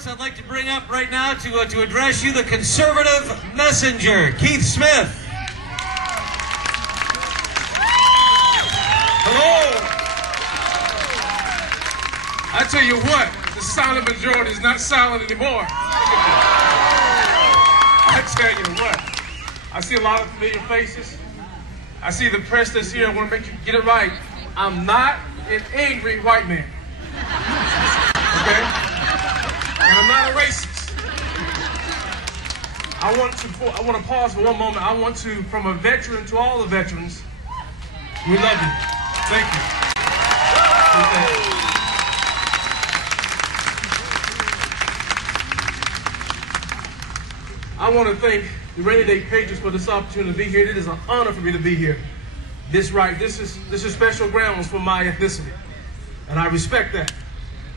folks, I'd like to bring up right now to address you the conservative messenger, Keith Smith. Hello. I tell you what, the silent majority is not silent anymore. I tell you what, I see a lot of familiar faces. I see the press that's here. I want to make you get it right. I'm not an angry white man. Okay? And I'm not a racist. I want to pause for one moment. I want to, from a veteran to all the veterans, we love you. Thank you. I want to thank the Rainy Day Patriots for this opportunity to be here. It is an honor for me to be here. This is special grounds for my ethnicity. And I respect that.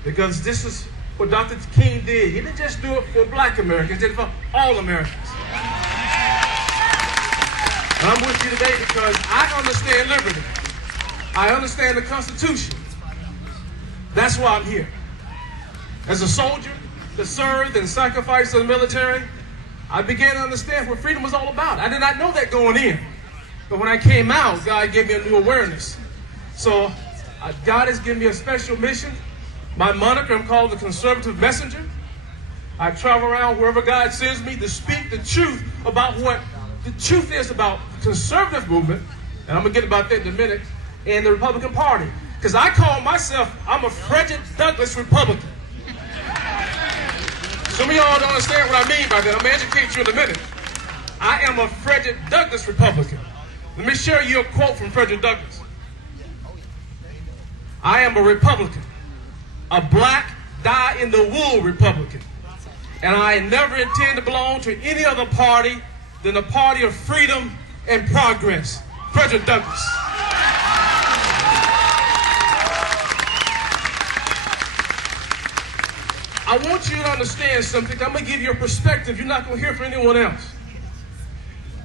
Because this is what Dr. King did. He didn't just do it for black Americans, he did it for all Americans. And I'm with you today because I understand liberty. I understand the Constitution. That's why I'm here. As a soldier that served and sacrificed in the military, I began to understand what freedom was all about. I did not know that going in. But when I came out, God gave me a new awareness. So God has given me a special mission. My moniker, I'm called the conservative messenger. I travel around wherever God sends me to speak the truth about what the truth is about the conservative movement, and I'm going to get about that in a minute, and the Republican Party. Because I call myself, I'm a Fredrick Douglas Republican. Some of y'all don't understand what I mean by that. I'm going to educate you in a minute. I am a Fredrick Douglas Republican. Let me share you a quote from Fredrick Douglass. I am a Republican, a black, die-in-the-wool Republican, and I never intend to belong to any other party than the party of freedom and progress. Fredrick Douglass. I want you to understand something. I'm going to give you a perspective you're not going to hear from anyone else.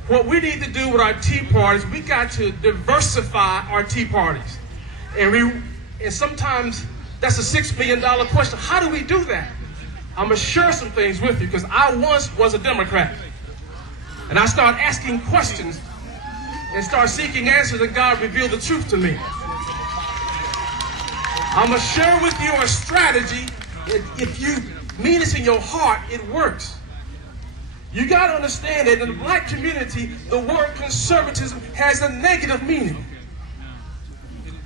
What we need to do with our Tea Parties, we got to diversify our Tea Parties. And sometimes that's a $6 million question. How do we do that? I'm going to share some things with you because I once was a Democrat. And I started asking questions and started seeking answers, and God revealed the truth to me. I'm going to share with you a strategy. If you mean this in your heart, it works. You got to understand that in the black community, the word conservatism has a negative meaning.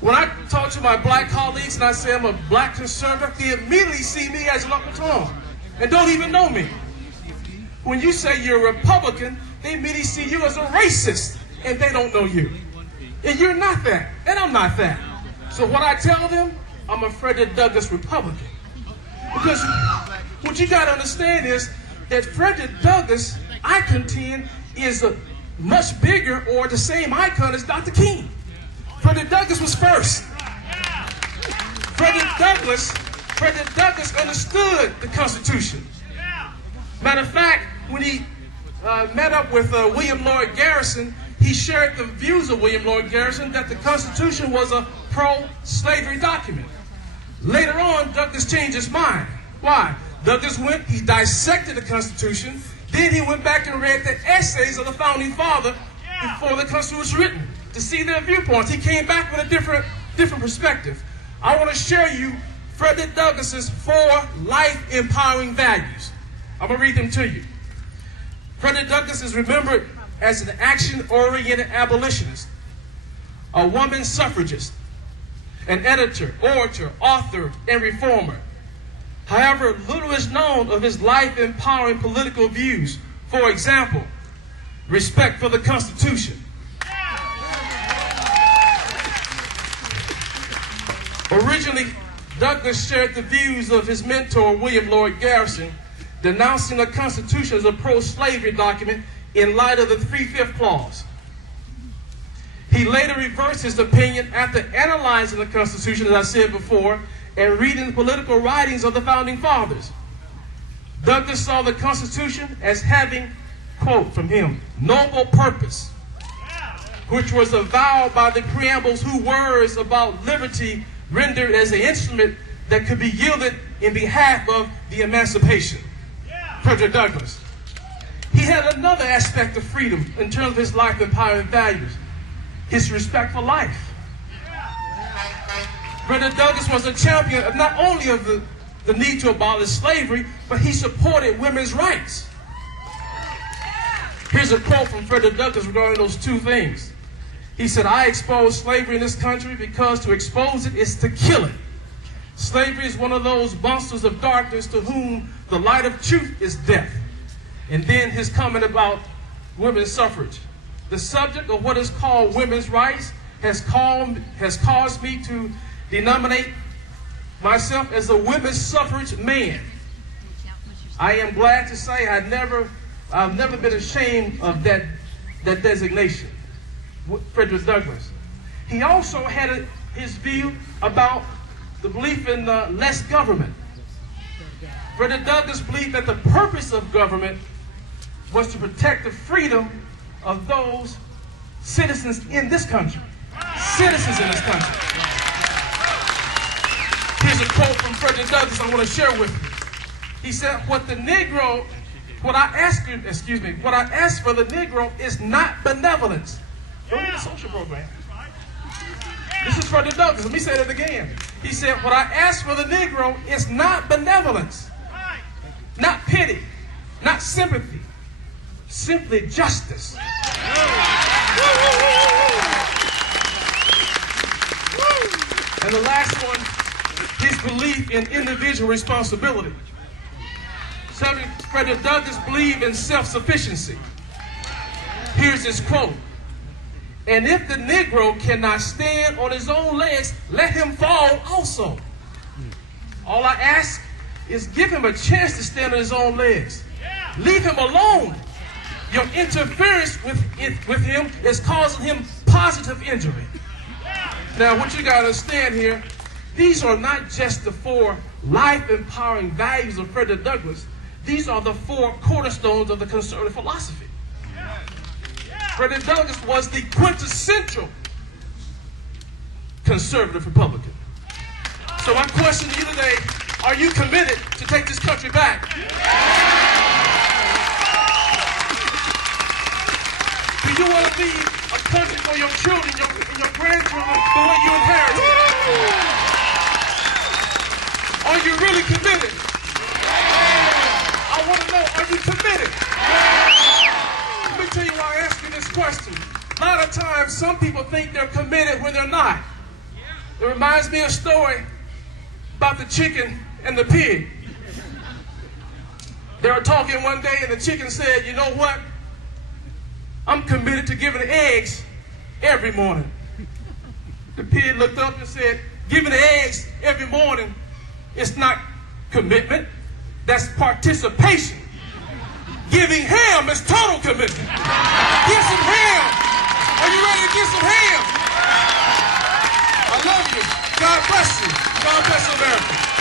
When I talk to my black colleagues and I say I'm a black conservative, they immediately see me as an Uncle Tom and don't even know me. When you say you're a Republican, they immediately see you as a racist and they don't know you. And you're not that, and I'm not that. So what I tell them, I'm a Fredrick Douglass Republican. Because what you got to understand is that Fredrick Douglass, I contend, is a much bigger or the same icon as Dr. King. Fredrick Douglass was first. Fredrick Douglass understood the Constitution. Matter of fact, when he met up with William Lloyd Garrison, he shared the views of William Lloyd Garrison that the Constitution was a pro-slavery document. Later on, Douglass changed his mind. Why? Douglass went, he dissected the Constitution, then he went back and read the essays of the Founding Father before the Constitution was written to see their viewpoints. He came back with a different perspective. I want to share you Fredrick Douglass's 4 life-empowering values. I'm going to read them to you. Fredrick Douglass is remembered as an action-oriented abolitionist, a woman suffragist, an editor, orator, author, and reformer. However, little is known of his life-empowering political views. For example, respect for the Constitution. Originally, Douglass shared the views of his mentor, William Lloyd Garrison, denouncing the Constitution as a pro-slavery document in light of the 3/5 clause. He later reversed his opinion after analyzing the Constitution, as I said before, and reading the political writings of the Founding Fathers. Douglass saw the Constitution as having, quote from him, noble purpose, which was avowed by the preamble's words about liberty rendered as an instrument that could be yielded in behalf of the emancipation. Fredrick Douglass. He had another aspect of freedom in terms of his life empowering values, his respect for life. Fredrick Douglass was a champion of not only of the need to abolish slavery, but he supported women's rights. Here's a quote from Fredrick Douglass regarding those two things. He said, "I expose slavery in this country because to expose it is to kill it. Slavery is one of those monsters of darkness to whom the light of truth is death." And then his comment about women's suffrage. "The subject of what is called women's rights has caused me to denominate myself as a women's suffrage man. I am glad to say I've never been ashamed of that designation." Fredrick Douglass. He also had his view about the belief in less government. Fredrick Douglass believed that the purpose of government was to protect the freedom of those citizens in this country. Citizens in this country. Here's a quote from Fredrick Douglass I want to share with you. He said, what I ask for the Negro is not benevolence. Don't get a social program. This is Fredrick Douglass. Let me say that again. He said, what I ask for the Negro is not benevolence, not pity, not sympathy, simply justice. And the last one, his belief in individual responsibility. Fredrick Douglass believed in self-sufficiency. Here's his quote. "And if the Negro cannot stand on his own legs, let him fall also. All I ask is give him a chance to stand on his own legs. Leave him alone. Your interference with him is causing him positive injury." Now, what you got to understand here, these are not just the 4 life-empowering values of Fredrick Douglass. These are the 4 cornerstones of the conservative philosophy. Fredrick Douglass was the quintessential conservative Republican. So my question to you today, are you committed to take this country back? Do you want to leave a country for your children and your grandchildren the way you inherited? Are you really committed? I want to know, are you committed? Let me tell you why I ask you this question. A lot of times, some people think they're committed when they're not. It reminds me of a story about the chicken and the pig. They were talking one day, and the chicken said, "You know what? I'm committed to giving eggs every morning." The pig looked up and said, "Giving the eggs every morning is not commitment. That's participation. Giving ham is total commitment. Get some ham. Are you ready to get some ham?" I love you. God bless you. God bless America.